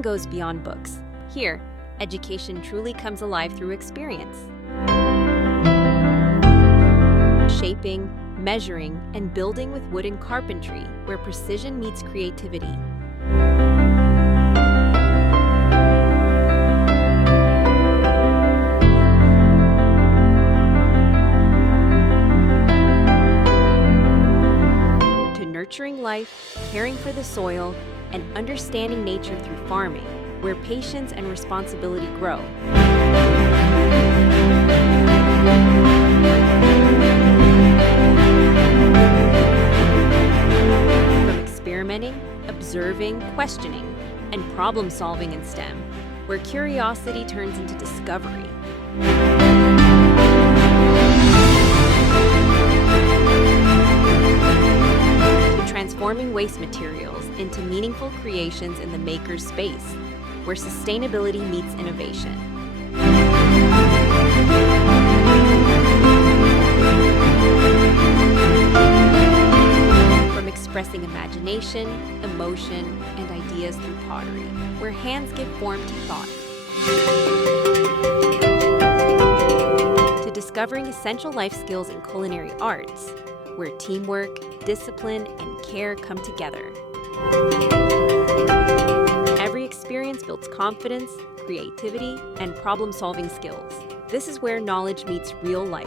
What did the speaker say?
learning goes beyond books. Here, education truly comes alive through experience. Shaping, measuring, and building with wood and carpentry, where precision meets creativity. To nurturing life, caring for the soil, and understanding nature through farming, where patience and responsibility grow. From experimenting, observing, questioning, and problem-solving in STEM, where curiosity turns into discovery. To transforming waste materials into meaningful creations in the maker's space, where sustainability meets innovation. From expressing imagination, emotion, and ideas through pottery, where hands give form to thought. To discovering essential life skills in culinary arts, where teamwork, discipline, and care come together. Every experience builds confidence, creativity, and problem-solving skills. This is where knowledge meets real life.